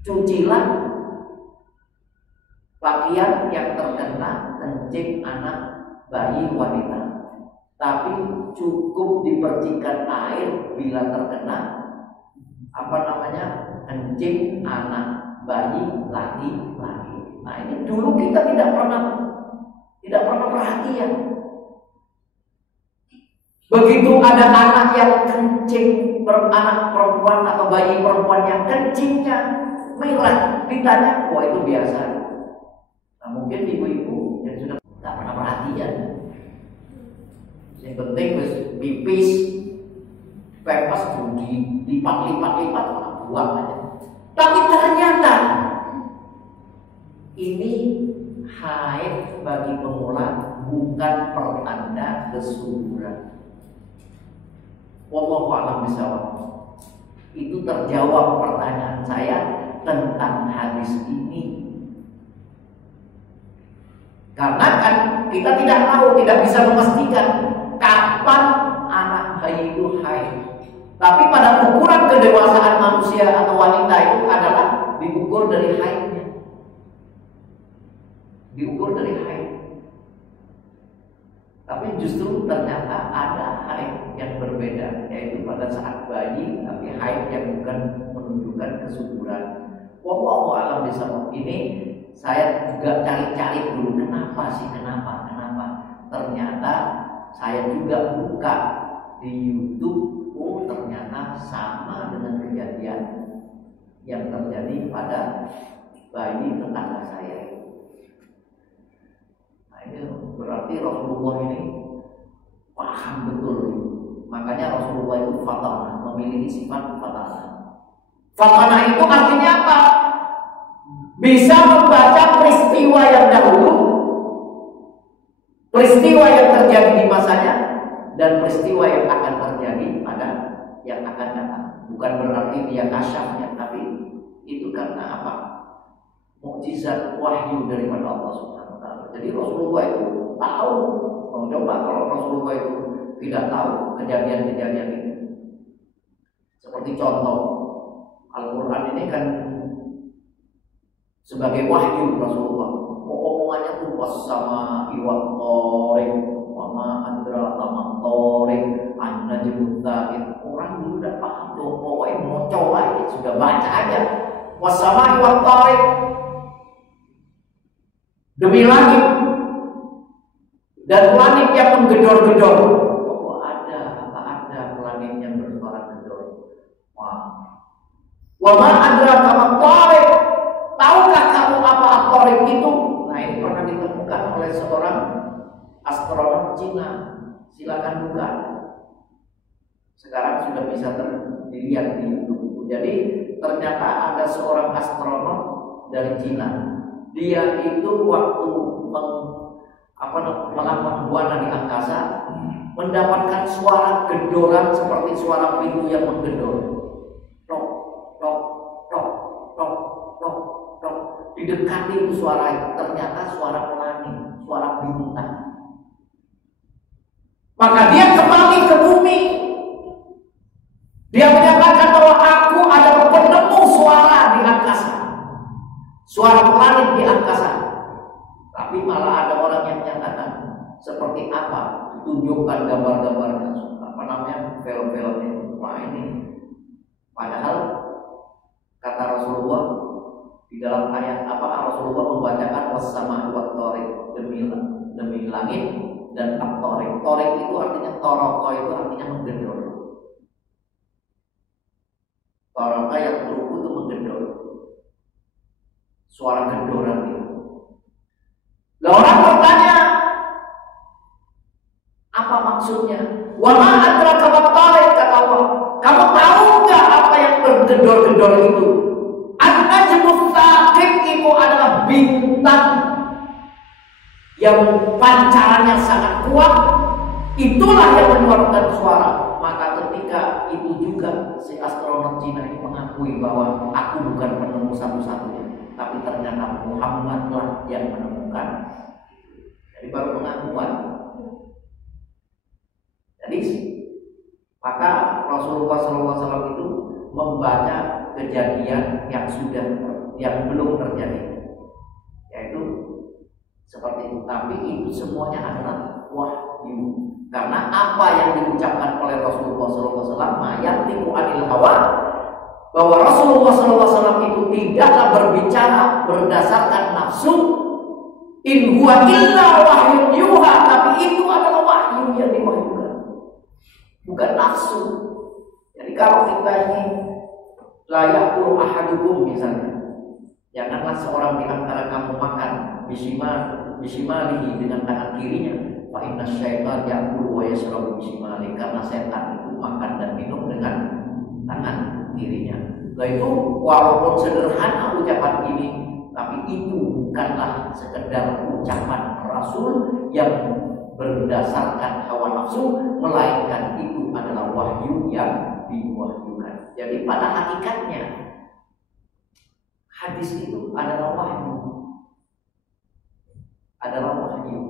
cucilah pakaian yang terkena kencing anak bayi wanita, tapi cukup dipercikan air bila terkena kencing anak bayi laki-laki. Nah ini dulu kita tidak pernah perhatian. Begitu ada anak yang kencing, anak perempuan atau bayi perempuan yang kencingnya merah, ditanya, wah itu biasa. Nah, mungkin ibu-ibu yang sudah nggak pernah perhatian. Yang penting pipis, pepes dilipat-lipat, buang aja. Tapi ternyata ini haid bagi pemula bukan pertanda kesuburan. Wallahu a'lam bishawab. Itu terjawab pertanyaan saya tentang hadis ini. Karena kan kita tidak tahu, tidak bisa memastikan kapan anak bayi itu haid. Tapi pada ukuran kedewasaan manusia atau wanita itu adalah diukur dari haidnya. Diukur dari haid. Tapi justru ternyata ada haid yang berbeda, yaitu pada saat bayi, tapi haid yang bukan menunjukkan kesuburan. Wallahu a'lam bishawab. Ini saya juga cari-cari dulu kenapa. Ternyata saya juga buka di YouTube, ternyata sama dengan kejadian yang terjadi pada bayi tetangga saya. Ini berarti Rasulullah ini paham betul. Makanya Rasulullah itu fatana, memiliki sifat fatana. Fatana itu artinya apa? Bisa membaca peristiwa yang dahulu, peristiwa yang terjadi di masanya, dan peristiwa yang akan terjadi pada yang akan datang. Bukan berarti dia kasyafnya, tapi itu karena apa? Mukjizat wahyu daripada Allah Subhanahu wa taala. Jadi Rasulullah itu tahu. Coba kalau Rasulullah itu tidak tahu kejadian-kejadian ini. Seperti contoh Al-Qur'an ini kan sebagai wahyu Rasulullah. Omongannya tuh was-sama iwat-tariq wa ma adraka ma-tariq an-najmu tsaqib. Orang dulu udah paham tuh, pokoknya mau coba sudah baca aja. Was-sama iwat-tariq, demi langit dan langit yang menggedor-gedor. Oh ada langit yang bersuara-gedor. Wah. Wa ma adraka ma-tariq. Tahukah kamu apa at-tariq itu? Nah, ini pernah ditemukan oleh seorang astronom Cina. Silakan buka. Sekarang sudah bisa dilihat di YouTube. Jadi ternyata ada seorang astronom dari Cina. Dia itu waktu melakukan buana di angkasa mendapatkan suara gedoran seperti suara pintu yang menggedor. Tok tok tok tok tok tok. Didekati itu suara itu, ternyata suara pelangi, suara bintang. Maka dia kembali ke bumi. Dia menyatakan bahwa aku adalah penemu suara di angkasa, suara planet di angkasa. Tapi malah ada orang yang menyatakan seperti apa? Tunjukkan gambar-gambarnya, film-filmnya. Wah ini. Padahal kata Rasulullah di dalam ayat Rasulullah membacakan was-sama wat-tariq, demi langit dan at-tariq. Tariq itu artinya toroko, itu artinya menggedor. Toroko yang turuku itu menggedor. Suara gedoran itu. Lah orang bertanya, apa maksudnya? Wa ma adraka mat-tariq, kata Allah. Kamu tahu enggak apa yang bergedor-gedor itu? An-najmu tsaqib itu adalah bintang yang pancarannya sangat kuat. Itulah yang mengeluarkan suara. Maka ketika itu juga si astronom Cina ini mengakui bahwa aku bukan penemu satu-satunya, tapi ternyata Muhammadlah yang menemukan. Jadi baru pengakuan. Jadi maka Rasulullah SAW itu membaca kejadian yang belum terjadi, yaitu seperti itu. Tapi itu semuanya adalah wahyu. Karena apa yang diucapkan oleh Rasulullah SAW mayatiku anil hawa, bahwa Rasulullah SAW itu tidaklah berbicara berdasarkan nafsu. In huwa illa wahyun yuha, tapi itu adalah wahyu yang diwahyukan. bukan nafsu. Jadi kalau kita ini layak puluh ahadukum misalnya, janganlah seorang di antara kamu makan bisimalihi dengan tangan kirinya. Fa inna syaitan ya'kulu wa yashrabu bisimalihi, karena setan itu makan dan minum dengan tangan kirinya. Nah itu walaupun sederhana ucapan ini, tapi itu bukanlah sekedar ucapan Rasul yang berdasarkan hawa nafsu, melainkan itu adalah wahyu yang diwahyukan. Jadi pada hakikatnya hadis itu adalah wahyu. Adalah wahyu.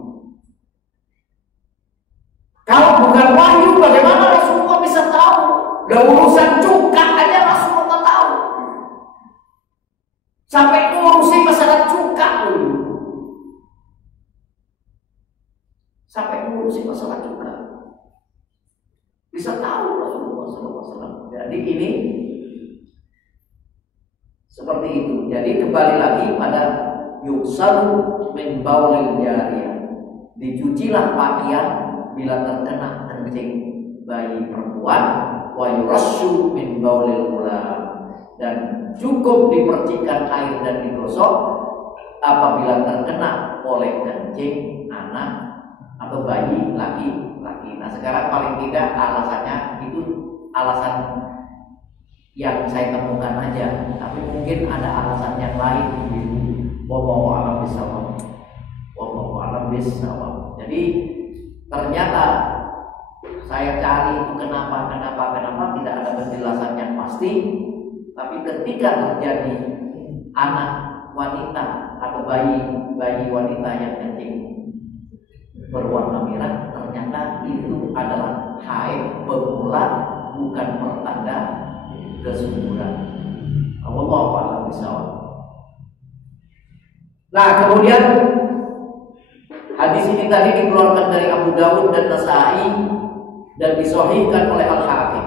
Kalau bukan wahyu, bagaimana Rasulullah bisa tahu? Udah urusan cuka aja Rasulullah tahu. Sampai ngurusi masalah cuka dulu. Sampai ngurusi masalah cuka. Bisa tahu Rasulullah SAW. Jadi ini seperti itu. Jadi kembali lagi pada yuksalu min baulil jariyah. Dicucilah pakaian bila terkena kencing bayi perempuan, wa yurassu min baulil ghulam, dan cukup dipercikkan air dan digosok apabila terkena oleh kencing anak atau bayi laki-laki. Nah sekarang paling tidak alasannya itu alasan yang saya temukan aja, tapi mungkin ada alasan yang lain. Wallahu a'lam bishawab. Wallahu a'lam bishawab. Jadi ternyata saya cari itu kenapa tidak ada penjelasan yang pasti. Tapi ketika terjadi anak wanita atau bayi wanita yang kencing berwarna merah, ternyata itu adalah haid pemula, bukan pertanda kesuburan. Wallahu a'lam bishawab. Nah kemudian hadis ini tadi dikeluarkan dari Abu Dawud dan Nasa'i dan disahihkan oleh Al-Hakim.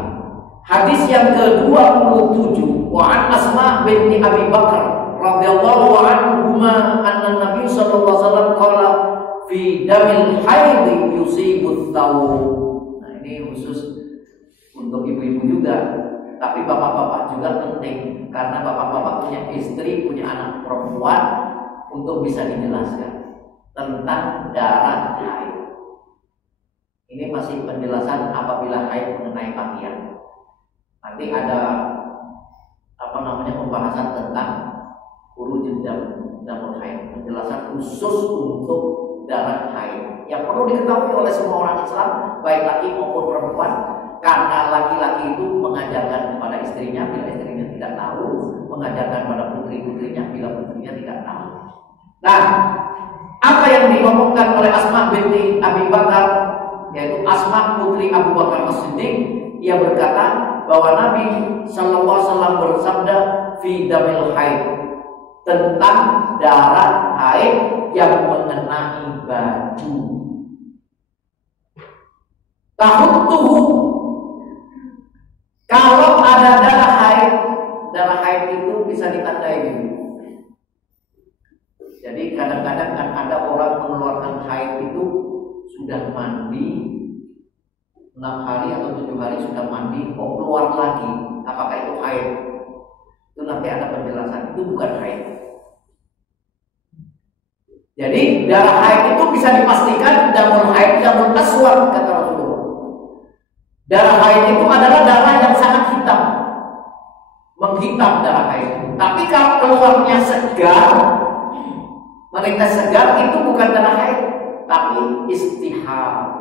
Hadis yang ke-27, wa an Asma binti Abi Bakar radhiyallahu anhuma anna Nabi sallallahu alaihi wasallam qala fi damil haid yusibu thawb. Nah ini khusus untuk ibu-ibu juga, tapi bapak-bapak juga penting, karena bapak-bapak punya istri, punya anak perempuan, untuk bisa dijelaskan tentang darah haid. Ini masih penjelasan apabila haid mengenai pakaian. Nanti ada pembahasan tentang khurujud damul haid, penjelasan khusus untuk darah haid yang perlu diketahui oleh semua orang Islam, baik laki maupun perempuan, karena laki-laki itu mengajarkan kepada istrinya bila istrinya tidak tahu, mengajarkan pada putri-putrinya bila putrinya tidak tahu. Nah, apa yang diomongkan oleh Asma binti Abi Bakar, yaitu Asma putri Abu Bakar As-Siddiq, ia berkata bahwa Nabi sallallahu alaihi wasallam bersabda fi damil haid, tentang darah haid yang mengenai baju. Tahuttuhu, kalau ada darah haid itu bisa ditandai gitu. Jadi kadang-kadang kan ada orang mengeluarkan haid itu sudah mandi 6 hari atau 7 hari sudah mandi, kok keluar lagi, apakah itu haid? Itu nanti ada penjelasan, itu bukan haid. Jadi darah haid itu bisa dipastikan damul haid, damul aswad, kata Rasulullah. Darah haid itu adalah darah yang sangat hitam, menghitam darah haid. Tapi kalau keluarnya segar, menetes segar, itu bukan darah haid, tapi istihal,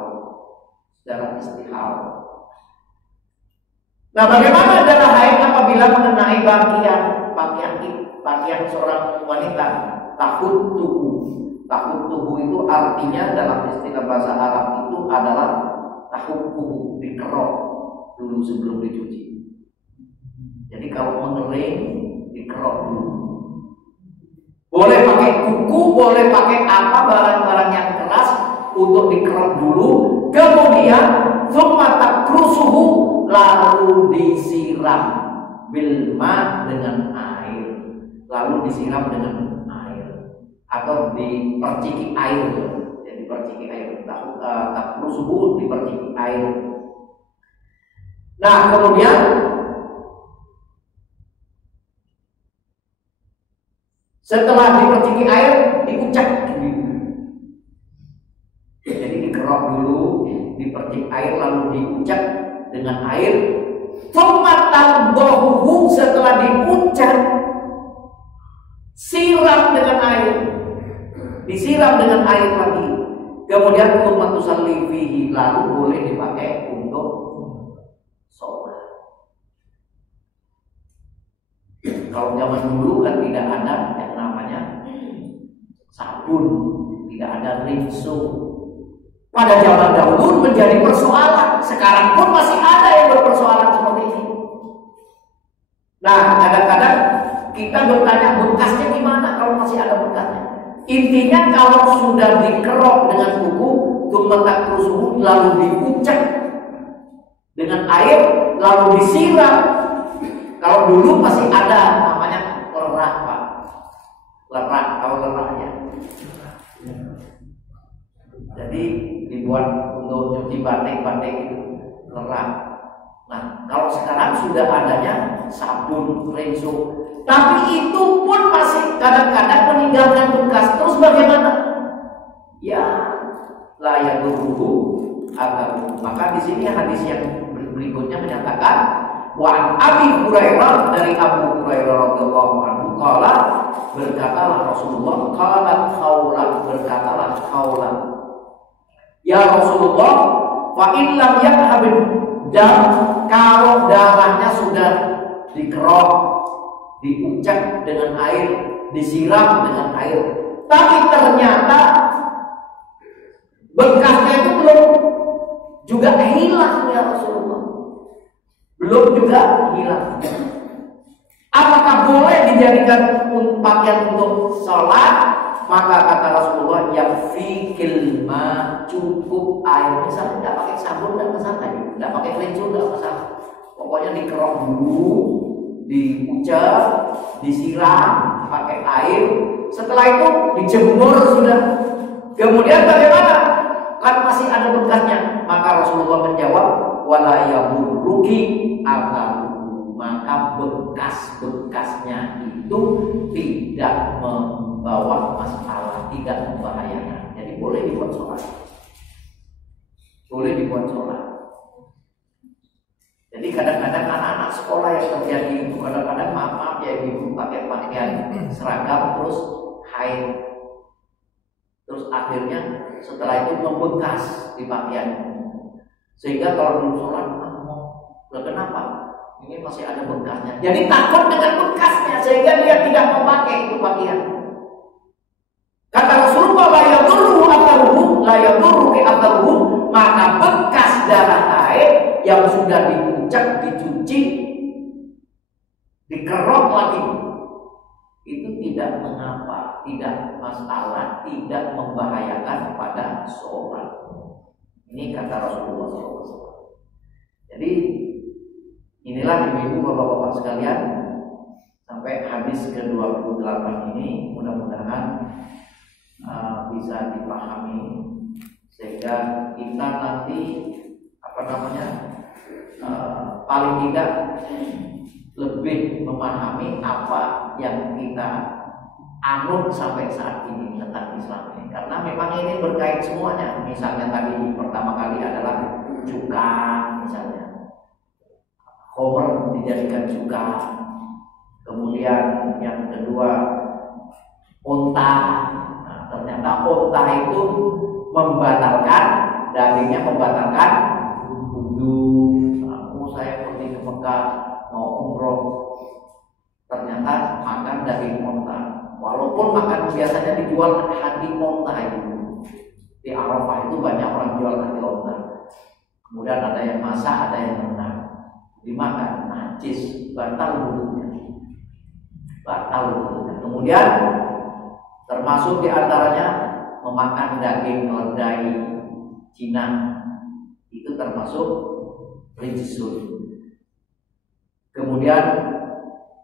darah istihal. Nah, bagaimana darah haid apabila mengenai pakaian seorang wanita? Tahut tubuh itu artinya dalam istilah bahasa Arab itu adalah tahut dikerok dulu sebelum dicuci. Jadi kalau mengering dikerok dulu. Boleh pakai kuku, boleh pakai apa, barang-barang yang keras untuk dikerok dulu. Kemudian summa takrusuhu, lalu disiram bilma dengan air, lalu disiram dengan air atau diperciki air. Jadi diperciki air, takrusuhu diperciki air. Nah, kemudian setelah diperciki air, diucap. Jadi dikerok dulu, dipercik air, lalu diucap dengan air. Thumma bohu, setelah diucap, siram dengan air, disiram dengan air lagi. Kemudian thumma tusalli fihi, lalu boleh dipakai untuk sholat. Kalau zaman dulu kan tidak ada yang namanya sabun, tidak ada rinso. Pada zaman dahulu menjadi persoalan. Sekarang pun masih ada yang berpersoalan seperti ini. Nah, kadang-kadang kita bertanya bekasnya gimana kalau masih ada bekasnya. Intinya kalau sudah dikerok dengan kuku, tumetak suhu, lalu diucap dengan air, lalu disiram. Kalau dulu masih ada namanya lerak, Pak. Lerak, tahu leraknya? Jadi dibuat untuk nyuci batik-batik itu, lerak. Nah, kalau sekarang sudah adanya sabun, rinso, tapi itu pun masih kadang-kadang meninggalkan bekas. Terus bagaimana? Ya, layak dulu agar. Maka di sini hadis yang berikutnya menyatakan, wa Abi Hurairah, dari Abu Hurairah radhiyallahu anhu, qala, berkatalah Rasulullah, qalat khawlah, berkatalah khawlah, ya Rasulullah, fa in lam yadhhabid dam, kalau darahnya sudah dikerok, diucap dengan air, disiram dengan air, tapi ternyata bekasnya itu belum juga hilang, ya Rasulullah, belum juga hilang. Apakah boleh dijadikan pakaian untuk sholat? Maka kata Rasulullah, yang fikil ma, cukup air. Misalnya tidak pakai sabun, tidak masalah, tidak pakai rinso, tidak masalah. Pokoknya dikerok dulu, diucap, disiram pakai air. Setelah itu dijemur sudah. Kemudian bagaimana? Kan masih ada bekasnya. Maka Rasulullah menjawab, wala yaburruki akalu, maka bekas-bekasnya itu tidak membawa masalah, tidak membahayakan. Jadi boleh dibuat sholat, boleh dibuat sholat. Jadi kadang-kadang anak-anak sekolah yang terjadi itu, kadang-kadang maaf ya ibu, pakai pakaian seragam terus haid, terus akhirnya setelah itu membekas di pakaian, sehingga kalau belum sholat, kenapa? Ini masih ada bekasnya. Jadi takut dengan bekasnya sehingga dia tidak memakai itu pakaian. Kata Rasulullah, la yadurru atharuhu, la yadurru atharuhu, maka bekas darah air yang sudah diucap, dicuci, dikerok lagi, itu tidak mengapa, tidak masalah, tidak membahayakan pada sholat. Ini kata Rasulullah SAW. Jadi inilah ibu-ibu, bapak-bapak sekalian, sampai hadis ke-28 ini mudah-mudahan bisa dipahami sehingga kita nanti paling tidak lebih memahami apa yang kita anut sampai saat ini tentang Islam ini. Karena memang ini berkait semuanya. Misalnya tadi pertama kali adalah cuka, misalnya khomer dijadikan cuka. Kemudian yang kedua unta. Nah, ternyata unta itu membatalkan, dagingnya membatalkan wudu. Saya pergi ke Mekah mau umroh, ternyata makan daging unta. Walaupun makan biasanya dijual hati unta itu. Di Arafah itu banyak orang jual hati unta. Kemudian ada yang masak, ada yang mentah. Dimakan, najis, batal wudunya. Batal wudunya. Kemudian termasuk diantaranya memakan daging keledai Cina, itu termasuk rijsun. Kemudian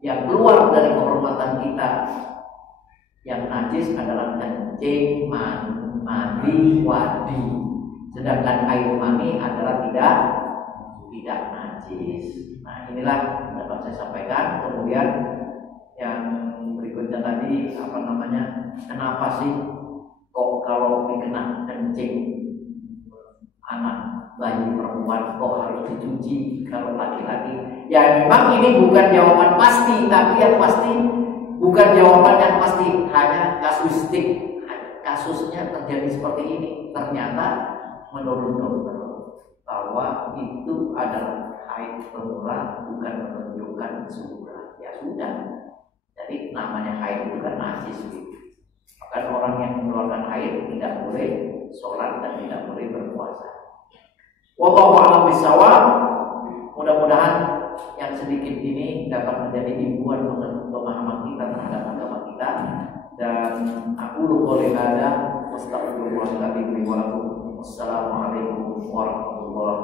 yang keluar dari kehormatan kita yang najis adalah kencing, mani, wadi. Sedangkan air mani adalah tidak tidak najis. Nah, inilah yang dapat saya sampaikan. Kemudian yang berikutnya tadi kenapa sih kok kalau kena kencing anak bayi perempuan kok harus dicuci kalau laki-laki? Ya memang ini bukan jawaban pasti, tapi yang pasti bukan jawaban yang pasti, hanya kasuistik, kasusnya terjadi seperti ini. Ternyata menurut dokter bahwa itu adalah haid pemula, bukan menunjukkan sunnah. Ya sudah, jadi namanya haid itu kan najis gitu. Bahkan orang yang mengeluarkan haid tidak boleh sholat dan tidak boleh berpuasa. Wallahu a'lam bishawab. Mudah-mudahan yang sedikit ini dapat menjadi imbuhan pemahaman kita terhadap agama kita. Dan aku qouli hadza wa astaghfirullahaladzim wa lakum. Wassalamualaikum warahmatullahi